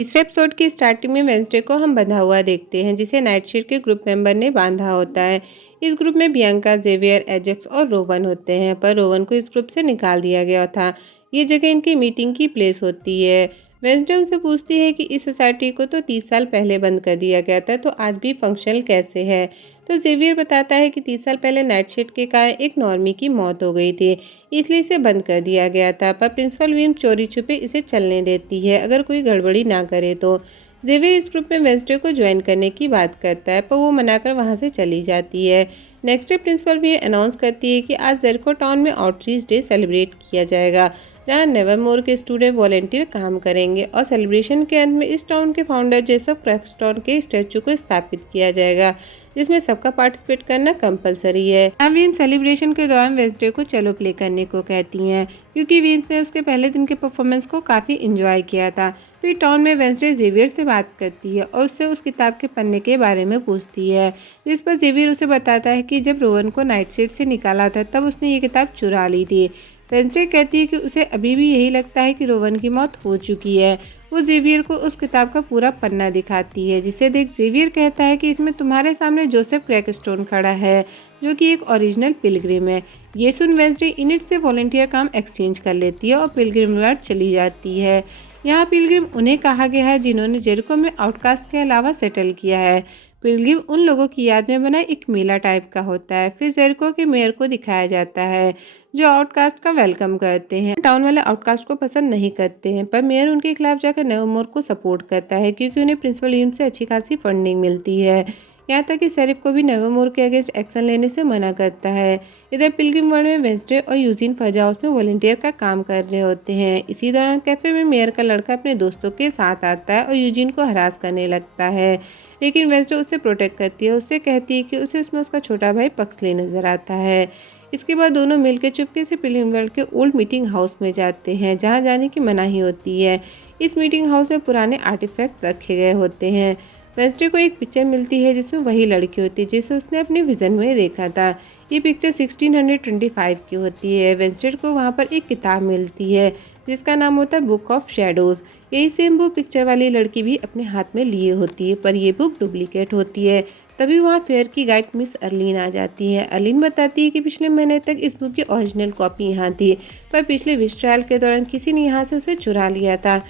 तीसरे एपिसोड की स्टार्टिंग में वेंसडे को हम बंधा हुआ देखते हैं, जिसे नाइटशीड के ग्रुप मेंबर ने बांधा होता है। इस ग्रुप में बियंका, जेवियर, एजेक्स और रोवन होते हैं, पर रोवन को इस ग्रुप से निकाल दिया गया था। ये जगह इनकी मीटिंग की प्लेस होती है। वेंसडे उनसे पूछती है कि इस सोसाइटी को तो 30 साल पहले बंद कर दिया गया था, तो आज भी फंक्शनल कैसे है। तो जेवियर बताता है कि 30 साल पहले नाइटशीड के कारण एक नॉर्मी की मौत हो गई थी, इसलिए इसे बंद कर दिया गया था, पर प्रिंसिपल विम चोरी छुपे इसे चलने देती है अगर कोई गड़बड़ी ना करे तो। जेवियर इस ग्रुप में वेंसडे को ज्वाइन करने की बात करता है, पर वो मनाकर वहां से चली जाती है। नेक्स्ट डे प्रिंसिपल विम अनाउंस करती है कि आज जेरिको टाउन में आउटरीच डे सेलिब्रेट किया जाएगा, जहां नेवरमोर के स्टूडेंट वॉलेंटियर काम करेंगे, और सेलिब्रेशन के अंत में इस टाउन के फाउंडर जोसेफ क्रैक्सटन के स्टैचू को स्थापित किया जाएगा, जिसमें सबका पार्टिसिपेट करना कंपलसरी है। वीम सेलिब्रेशन के दौरान वेंसडे को चलो प्ले करने को कहती हैं, क्योंकि वीम्स ने उसके पहले दिन के परफॉर्मेंस को काफ़ी इंजॉय किया था। फिर टाउन में वेंसडे जेवियर से बात करती है और उससे उस किताब के पन्ने के बारे में पूछती है, जिस पर जेवियर उसे बताता है कि जब रोवन को नाइटशीड से निकाला था तब उसने ये किताब चुरा ली थी। वेंसडे कहती है कि उसे अभी भी यही लगता है कि रोवन की मौत हो चुकी है। वो जेवियर को उस किताब का पूरा पन्ना दिखाती है, जिसे देख जेवियर कहता है कि इसमें तुम्हारे सामने जोसेफ क्रैकस्टोन खड़ा है, जो कि एक ओरिजिनल पिलग्रिम है। ये सुन वेंसडे इनिट से वॉलंटियर काम एक्सचेंज कर लेती है और पिलग्रिम यार्ड चली जाती है। यहाँ पिलग्रिम उन्हें कहा गया है जिन्होंने जेरिको में आउटकास्ट के अलावा सेटल किया है। पिलग्रिम उन लोगों की याद में बना एक मेला टाइप का होता है। फिर जेरिको के मेयर को दिखाया जाता है, जो आउटकास्ट का वेलकम करते हैं। टाउन वाले आउटकास्ट को पसंद नहीं करते हैं, पर मेयर उनके खिलाफ जाकर नेवरमोर को सपोर्ट करता है, क्योंकि उन्हें प्रिंसिपल विम से अच्छी खासी फंडिंग मिलती है। यहाँ तक कि शेरिफ को भी नेवरमोर के अगेंस्ट एक्शन लेने से मना करता है। इधर पिलग्रिम वर्ल्ड में वेंसडे और यूजीन फजा हाउस में वॉलंटियर का काम कर रहे होते हैं। इसी दौरान कैफे में मेयर का लड़का अपने दोस्तों के साथ आता है और यूजीन को हरास करने लगता है, लेकिन वेंसडे उसे प्रोटेक्ट करती है। उससे कहती है कि उसे उसमें उसका छोटा भाई पक्सले नजर आता है। इसके बाद दोनों मिलकर चुपके से पिलग्रिम वर्ल्ड के ओल्ड मीटिंग हाउस में जाते हैं, जहां जाने की मनाही होती है। इस मीटिंग हाउस में पुराने आर्टिफैक्ट रखे गए होते हैं। वेंसडे को एक पिक्चर मिलती है जिसमें वही लड़की होती है जिसे उसने अपने विजन में देखा था। ये पिक्चर 1625 की होती है। वेंसडे को वहाँ पर एक किताब मिलती है जिसका नाम होता है बुक ऑफ शेडोज। यही सेम बुक पिक्चर वाली लड़की भी अपने हाथ में लिए होती है, पर यह बुक डुप्लीकेट होती है। तभी वहाँ फेयर की गाइड मिस अर्लीन आ जाती है। अर्लीन बताती है कि पिछले महीने तक इस बुक की ओरिजिनल कॉपी यहाँ थी, पर पिछले विश ट्रायल के दौरान किसी ने यहाँ से उसे चुरा लिया था।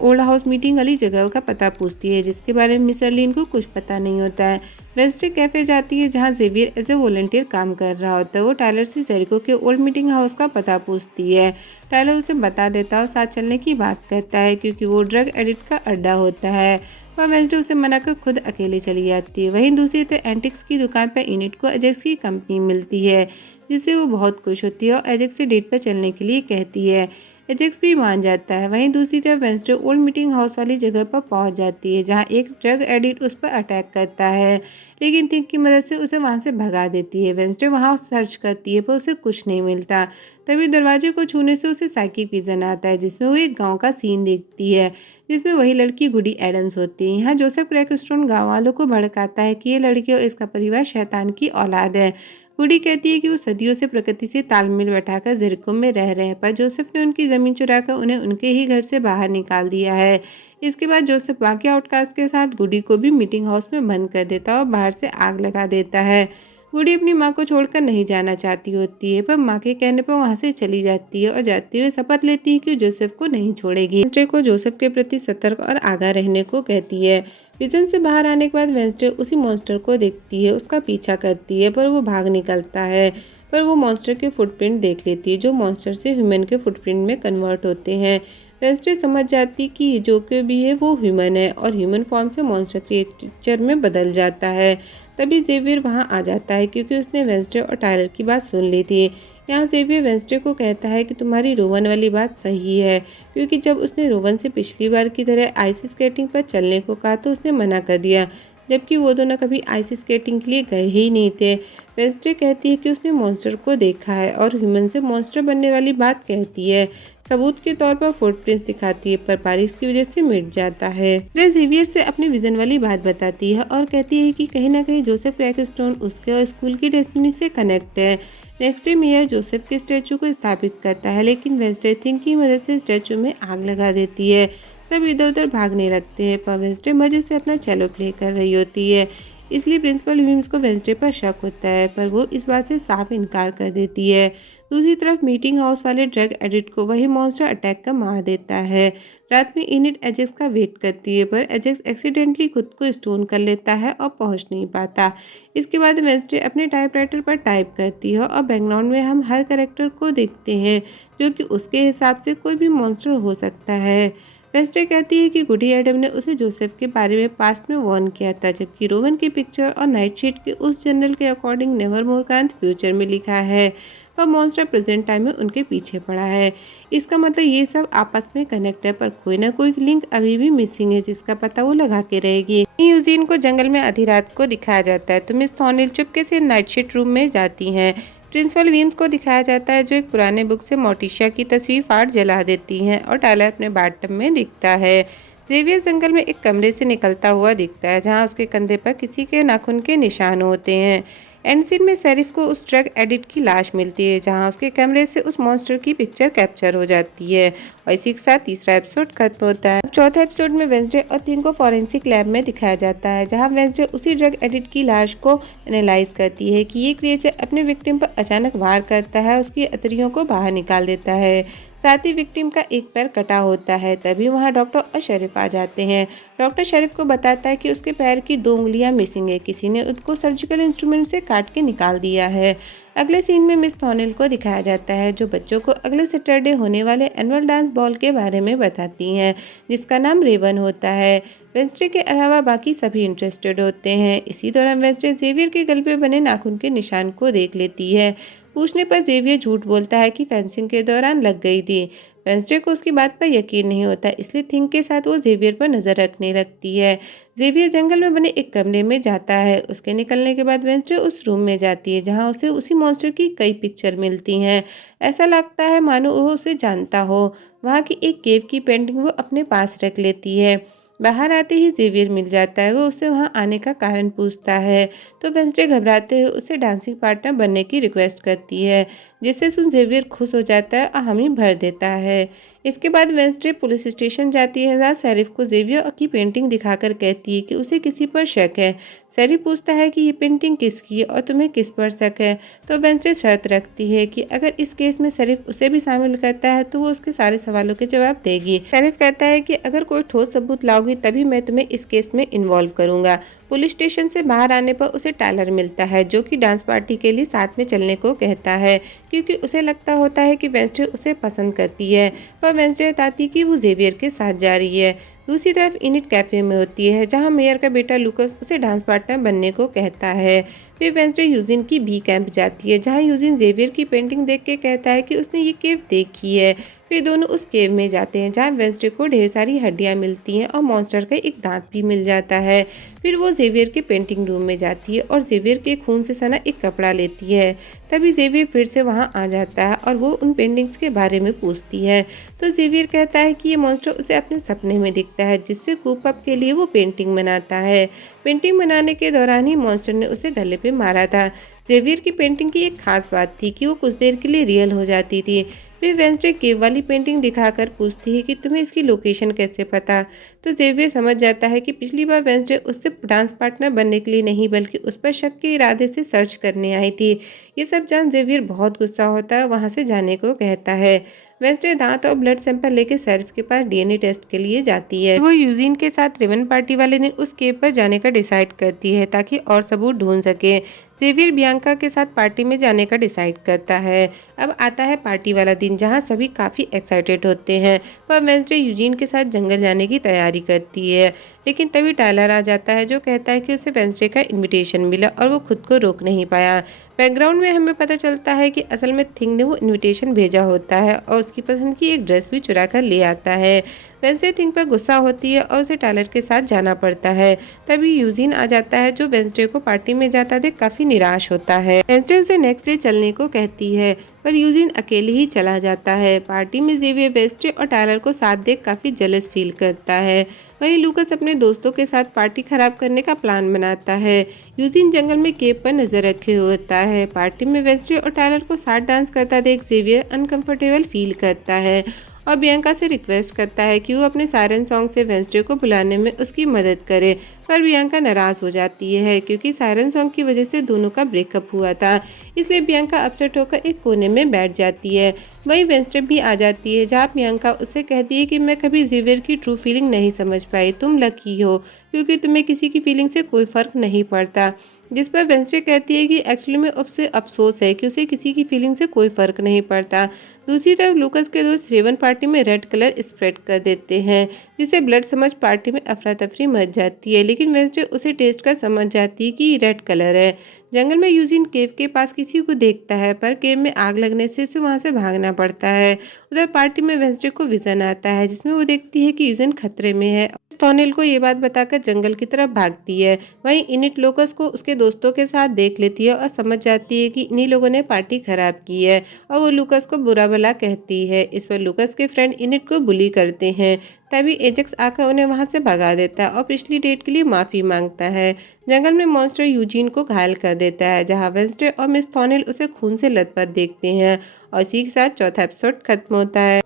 ओल्ड हाउस मीटिंग वाली जगह का पता पूछती है, जिसके बारे में मिस अर्लीन को कुछ पता नहीं होता है। वेंसडे कैफे जाती है, जहाँ जेवियर एज ए वॉलंटियर काम कर रहा होता है। वो टायलर से जेरिको के ओल्ड मीटिंग हाउस का पता पूछती है। टायलर उसे बता देता है और साथ चलने की बात करता है, क्योंकि वो ड्रग एडिक्ट का अड्डा होता है। वह वेंसडे उसे मनाकर खुद अकेले चली जाती है। वहीं दूसरी तरफ एंटिक्स की दुकान पर इनिट को एजेक्स की कंपनी मिलती है, जिससे वो बहुत खुश होती है और एजेक्स से डेट पर चलने के लिए कहती है। एजेक्स भी मान जाता है। वहीं दूसरी तरफ वेंसडे ओल्ड मीटिंग हाउस वाली जगह पर पहुंच जाती है, जहां एक ड्रग एडिक्ट उस पर अटैक करता है, लेकिन थिंक की मदद से उसे वहां से भगा देती है। वेंसडे वहां सर्च करती है, पर उसे कुछ नहीं मिलता। तभी दरवाजे को छूने से उसे साइकिक विजन आता है, जिसमें वो एक गांव का सीन देखती है, जिसमें वही लड़की गुडी एडम्स होती है। यहाँ जोसेफ क्रैकस्टोन गाँव वालों को भड़काता है कि ये लड़की और इसका परिवार शैतान की औलाद है। गुडी कहती है कि वो सदियों से प्रकृति से तालमेल बैठाकर जेरिको में रह रहे हैं, पर जोसेफ ने उनकी ज़मीन चुराकर उन्हें उनके ही घर से बाहर निकाल दिया है। इसके बाद जोसेफ बाकी आउटकास्ट के साथ गुडी को भी मीटिंग हाउस में बंद कर देता है और बाहर से आग लगा देता है। गुडी अपनी माँ को छोड़कर नहीं जाना चाहती होती है, पर माँ के कहने पर वहाँ से चली जाती है और जाते हुए शपथ लेती है कि जोसेफ को नहीं छोड़ेगी। वेंसडे को जोसेफ के प्रति सतर्क और आगाह रहने को कहती है। विजन से बाहर आने के बाद वेंसडे उसी मॉन्स्टर को देखती है, उसका पीछा करती है, पर वो भाग निकलता है। पर वो मॉन्स्टर के फुटप्रिंट देख लेती है, जो मॉन्स्टर से ह्यूमन के फुटप्रिंट में कन्वर्ट होते हैं। वेंसडे समझ जाती कि जो कि भी है वो ह्यूमन है और ह्यूमन फॉर्म से मॉन्स्टर क्रिएचर में बदल जाता है। तभी जेवियर वहां आ जाता है, क्योंकि उसने वेंसडे और टायलर की बात सुन ली थी। यहाँ जेवियर वेंसडे को कहता है कि तुम्हारी रोवन वाली बात सही है, क्योंकि जब उसने रोवन से पिछली बार की तरह आइस स्केटिंग पर चलने को कहा तो उसने मना कर दिया, जबकि वो दोनों कभी आइस स्केटिंग के लिए गए ही नहीं थे। वेंसडे कहती है कि उसने मॉन्स्टर को देखा है और ह्यूमन से मॉन्स्टर बनने वाली बात कहती है। सबूत के तौर पर फुटप्रिंट्स दिखाती है, पर बारिश की वजह से मिट जाता है। जेवियर से अपनी विजन वाली बात बताती है और कहती है कि कहीं ना कहीं जोसेफ क्रैकस्टोन उसके और स्कूल की डेस्टिनी से कनेक्ट है। नेक्स्ट डे मेयर जोसेफ के स्टैचू को स्थापित करता है, लेकिन वेंसडे थिंक की मदद से स्टैचू में आग लगा देती है। सब इधर उधर भागने लगते हैं, पर वेंसडे मजे से अपना चेलो प्ले कर रही होती है। इसलिए प्रिंसिपल विम्स को वेंसडे पर शक होता है, पर वो इस बात से साफ इनकार कर देती है। दूसरी तरफ मीटिंग हाउस वाले ड्रग एडिक्ट को वही मॉन्स्टर अटैक कर मार देता है। रात में इनिट एजेक्स का वेट करती है, पर एजेक्स एक्सीडेंटली खुद को स्टोन कर लेता है और पहुंच नहीं पाता। इसके बाद वेंसडे अपने टाइपराइटर पर टाइप करती है और बैकग्राउंड में हम हर कैरेक्टर को देखते हैं जो कि उसके हिसाब से कोई भी मॉन्स्टर हो सकता है। वेंसडे कहती है कि गुडी एडम ने उसे जोसेफ के बारे में पास्ट में वार्न किया था, जबकि रोवन की पिक्चर और नाइटशीट के उस जनरल के अकॉर्डिंग नेवरमोर का अंत फ्यूचर में लिखा है, पर मॉन्स्टर प्रेजेंट टाइम में उनके पीछे पड़ा है। इसका मतलब ये सब आपस में कनेक्ट है, पर कोई ना कोई लिंक अभी भी मिसिंग है जिसका पता वो लगा के रहेगी। यूजीन को जंगल में आधी रात को दिखाया जाता है तो मिस थॉर्नेल चुपके से नाइटशीट रूम में जाती हैं। प्रिंसिपल वीम्स को दिखाया जाता है जो एक पुराने बुक से मोर्टिशिया की तस्वीर फाड़ जला देती हैं और टायलर अपने बाथटब में दिखता है। जेवियर जंगल में एक कमरे से निकलता हुआ दिखता है जहां उसके कंधे पर किसी के नाखून के निशान होते हैं। एंड सीन में शेरिफ को उस ड्रग एडिक्ट की लाश मिलती है जहां उसके कैमरे से उस मॉन्स्टर की पिक्चर कैप्चर हो जाती है और इसी के साथ तीसरा एपिसोड खत्म होता है। चौथे एपिसोड में वेंसडे और थिंग को फॉरेंसिक लैब में दिखाया जाता है जहां वेंसडे उसी ड्रग एडिक्ट की लाश को एनालाइज करती है कि ये क्रिएचर अपने विक्टिम पर अचानक वार करता है, उसकी अतरियों को बाहर निकाल देता है। साथ ही विक्टिम का एक पैर कटा होता है। तभी वहां डॉक्टर और शरीफ आ जाते हैं। डॉक्टर शरीफ को बताता है कि उसके पैर की 2 उंगलियां मिसिंग है, किसी ने उसको सर्जिकल इंस्ट्रूमेंट से काट के निकाल दिया है। अगले सीन में मिस थॉर्नेल को दिखाया जाता है जो बच्चों को अगले सैटरडे होने वाले एनुअल डांस बॉल के बारे में बताती हैं जिसका नाम रेवन होता है। वेंसडे के अलावा बाकी सभी इंटरेस्टेड होते हैं। इसी दौरान वेंसडे जेवियर के गल पे बने नाखून के निशान को देख लेती है। पूछने पर जेवियर झूठ बोलता है कि फेंसिंग के दौरान लग गई थी। वेंसडे को उसकी बात पर यकीन नहीं होता, इसलिए थिंग के साथ वो जेवियर पर नजर रखने लगती है। जेवियर जंगल में बने एक कमरे में जाता है। उसके निकलने के बाद वेंसडे उस रूम में जाती है जहां उसे उसी मॉन्स्टर की कई पिक्चर मिलती हैं। ऐसा लगता है मानो वो उसे जानता हो। वहां की एक केव की पेंटिंग वो अपने पास रख लेती है। बाहर आते ही जेवियर मिल जाता है। वो उससे वहां आने का कारण पूछता है तो वेंसडे घबराते हुए उसे डांसिंग पार्टनर बनने की रिक्वेस्ट करती है, जिससे सुन जेवियर खुश हो जाता है और हामी भर देता है। इसके बाद वेंसडे पुलिस स्टेशन जाती है जहाँ शेरिफ को जेवियर की पेंटिंग दिखाकर कहती है कि उसे किसी पर शक है। शेरिफ पूछता है कि ये पेंटिंग किसकी है और तुम्हें किस पर शक है, तो वेंसडे शर्त रखती है कि अगर इस केस में शेरिफ उसे भी शामिल करता है तो वो उसके सारे सवालों के जवाब देगी। शेरिफ कहता है कि अगर कोई ठोस सबूत लाओगी तभी मैं तुम्हें इस केस में इन्वॉल्व करूंगा। पुलिस स्टेशन से बाहर आने पर उसे टायलर मिलता है जो कि डांस पार्टी के लिए साथ में चलने को कहता है क्योंकि उसे लगता होता है कि वेंसडे उसे पसंद करती है, पर वेंसडे बताती कि वो जेवियर के साथ जा रही है। दूसरी तरफ इनिट कैफे में होती है जहां मेयर का बेटा लूकस उसे डांस पार्टनर बनने को कहता है। फिर वेंसडे यूजिन की बी कैंप जाती है जहां यूजिन जेवियर की पेंटिंग देख के कहता है कि उसने ये केव देखी है। फिर दोनों उस केव में जाते हैं जहां वेंसडे को ढेर सारी हड्डियां मिलती हैं और मॉन्स्टर का एक दांत भी मिल जाता है। फिर वो जेवियर के पेंटिंग रूम में जाती है और जेवियर के खून से सना एक कपड़ा लेती है। तभी जेवियर फिर से वहां आ जाता है और वो उन पेंटिंग्स के बारे में पूछती है तो जेवियर कहता है कि ये मॉन्स्टर उसे अपने सपने में दिखता है, जिससे कूप अप के लिए वो पेंटिंग बनाता है। पेंटिंग बनाने के दौरान ही मॉन्स्टर ने उसे गले पे मारा था। जेवियर की पेंटिंग की एक खास बात थी कि वो कुछ देर के लिए रियल हो जाती थी। फिर वेंसडे केव वाली पेंटिंग दिखाकर पूछती है कि तुम्हें इसकी लोकेशन कैसे पता, तो जेवियर समझ जाता है कि पिछली बार वेंसडे उससे डांस पार्टनर बनने के लिए नहीं बल्कि उस पर शक के इरादे से सर्च करने आई थी। ये सब जान जेवियर बहुत गुस्सा होता है, वहां से जाने को कहता है। वेंसडे दांत और ब्लड सैंपल लेकर शेरिफ के पास डीएनए टेस्ट के लिए जाती है। वो यूजिन के साथ रिबन पार्टी वाले दिन उस केव पर जाने का डिसाइड करती है ताकि और सबूत ढूंढ सके। जेवियर बियांका के साथ पार्टी में जाने का डिसाइड करता है। अब आता है पार्टी वाला दिन जहां सभी काफी एक्साइटेड होते हैं, पर वेंसडे यूजिन के साथ जंगल जाने की तैयारी करती है। लेकिन तभी टायलर आ जाता है जो कहता है कि उसे वेंसडे का इनविटेशन मिला और वो खुद को रोक नहीं पाया। बैकग्राउंड में हमें पता चलता है कि असल में थिंग ने वो इनविटेशन भेजा होता है और उसकी पसंद की एक ड्रेस भी चुरा कर ले आता है। वेंसडे थिंग पर गुस्सा होती है और उसे टायलर के साथ जाना पड़ता है। तभी यूजिन आ जाता है जो वेंसडे को पार्टी में जाता देख काफी निराश होता है। वेंसडे उसे नेक्स्ट डे चलने को कहती है पर यूजिन अकेले ही चला जाता है। पार्टी में जेवियर वेंसडे और टायलर को साथ देख काफी जेलस फील करता है। वहीं लूकस अपने दोस्तों के साथ पार्टी खराब करने का प्लान बनाता है। यूजिन जंगल में केव पर नजर रखे होता है। पार्टी में वेंसडे और टायलर को साथ डांस करता देख जेवियर अनकंफर्टेबल फील करता है और बियांका से रिक्वेस्ट करता है कि वो अपने सायरन सॉन्ग से वेंसडे को बुलाने में उसकी मदद करे। पर बियांका नाराज़ हो जाती है क्योंकि सायरन सॉन्ग की वजह से दोनों का ब्रेकअप हुआ था। इसलिए बियांका अपसेट होकर एक कोने में बैठ जाती है। वहीं वेंसडे भी आ जाती है, जहाँ बियांका उससे कहती है कि मैं कभी जेवियर की ट्रू फीलिंग नहीं समझ पाई, तुम लकी हो क्योंकि तुम्हें किसी की फीलिंग से कोई फर्क नहीं पड़ता। जिस पर वेंसडे कहती है कि एक्चुअली में उससे अफसोस है कि उसे किसी की फीलिंग से कोई फर्क नहीं पड़ता। दूसरी तरफ लूकस के दोस्त रेवन पार्टी में रेड कलर स्प्रेड कर देते हैं, जिससे ब्लड समझ पार्टी में अफरा तफरी मच जाती है। लेकिन वेंसडे उसे टेस्ट कर समझ जाती है कि ये रेड कलर है। जंगल में यूजिन केव के पास किसी को देखता है, पर केव में आग लगने से उसे वहां से भागना पड़ता है। उधर पार्टी में वेंसडे को विजन आता है, जिसमें वो देखती है कि यूजिन खतरे में है। थॉनेल को ये बात बताकर जंगल की तरफ भागती है। वहीं इनिट लोकस को उसके दोस्तों के साथ देख लेती है और समझ जाती है कि इन्हीं लोगों ने पार्टी खराब की है, और वो लूकस को बुरा भला कहती है। इस पर लूकस के फ्रेंड इनिट को बुली करते हैं। तभी एजेक्स आकर उन्हें वहां से भगा देता है और पिछली डेट के लिए माफी मांगता है। जंगल में मॉन्स्टर यूजीन को घायल कर देता है, जहां वेंसडे और मिस थॉनेल उसे खून से लथपथ देखते हैं। और इसी के साथ चौथा एपिसोड खत्म होता है।